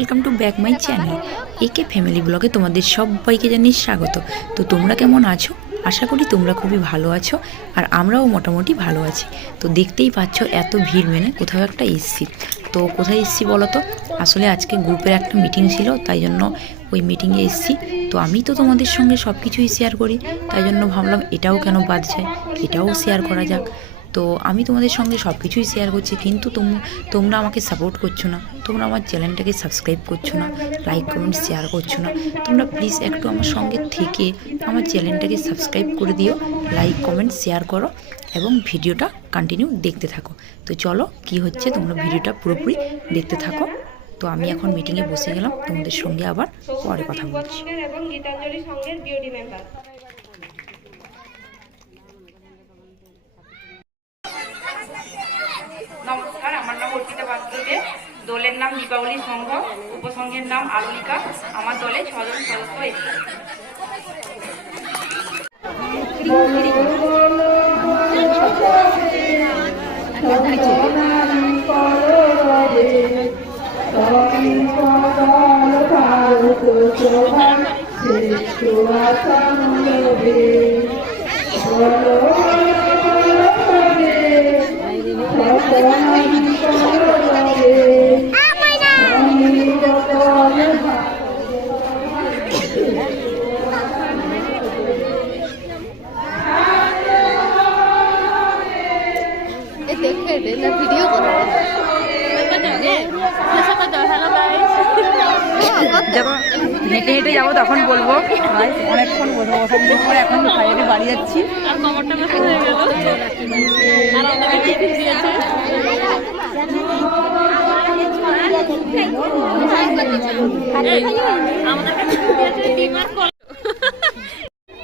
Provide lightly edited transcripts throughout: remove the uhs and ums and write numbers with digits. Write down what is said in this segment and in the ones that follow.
Welcome to back my channel একে family ব্লগে তোমাদের সবাইকে জানিয়ে স্বাগত। তো তোমরা কেমন আছো? আশা করি তোমরা খুবই ভালো আছো, আর আমরাও মোটামুটি ভালো আছি। তো দেখতেই পাচ্ছ এত ভিড় মেনে কোথাও একটা এসছি। তো কোথায় এসছি বলো তো? আসলে আজকে গ্রুপের একটা মিটিং ছিল, তাই জন্য ওই মিটিংয়ে এসছি। তো আমি তো তোমাদের সঙ্গে সব কিছুই শেয়ার করি, তাই জন্য ভাবলাম এটাও কেন বাদ যায়, এটাও শেয়ার করা যাক। তো আমি তোমাদের সঙ্গে সব কিছুই শেয়ার করছি, কিন্তু তোমরা আমাকে সাপোর্ট করছো না, তোমরা আমার চ্যানেলটাকে সাবস্ক্রাইব করছো না, লাইক কমেন্ট শেয়ার করছো না। তোমরা প্লিজ একটু আমার সঙ্গে থেকে আমার চ্যানেলটাকে সাবস্ক্রাইব করে দিও, লাইক কমেন্ট শেয়ার করো এবং ভিডিওটা কন্টিনিউ দেখতে থাকো। তো চলো কি হচ্ছে তোমরা ভিডিওটা পুরোপুরি দেখতে থাকো। তো আমি এখন মিটিংয়ে বসে গেলাম, তোমাদের সঙ্গে আবার পরে কথা বলছি। এবং গীতাঞ্জলি সংঘের বিওডি মেম্বার। নমস্কার, আমার নাম অর্পিতা পাত্রদে। দলের নাম দীপাবলি সংঘ, উপসংঘের নাম আলোলিকা। আমার দলে 6 জন সদস্য এসেছে। ভিডিও করো হেঁটে হেঁটে যাবো, তখন বলবো অনেকক্ষণ বসবো, ওখান পরে এখন সাইডে বাড়ি যাচ্ছি। আর কমরটা ব্যথা হয়ে গেল, আর আমাকে টিফিন দিয়েছে।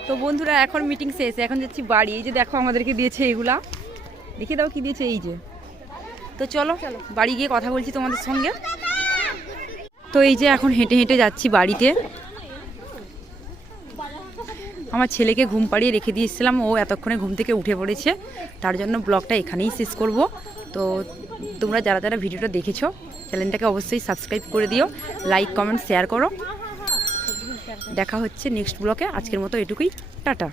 তো বন্ধুরা এখন মিটিং শেষ, এখন যাচ্ছি বাড়ি। এই যে দেখো আমাদেরকে দিয়েছে এগুলা, দেখিয়ে দাও কি দিয়েছে, এই যে। তো চলো বাড়ি গিয়ে কথা বলছি তোমাদের সঙ্গে। তো এই যে এখন হেঁটে হেঁটে যাচ্ছি বাড়িতে। আমার ছেলেকে ঘুম পাড়িয়ে রেখে দিয়েছিলাম, ও এতক্ষণে ঘুম থেকে উঠে পড়েছে, তার জন্য ব্লগটা এখানেই শেষ করব। তো তোমরা যারা যারা ভিডিওটা দেখেছো চ্যানেলটাকে অবশ্যই সাবস্ক্রাইব করে দিও, লাইক কমেন্ট শেয়ার করো। দেখা হচ্ছে নেক্সট ব্লগে। আজকের মতো এটুকুই, টাটা।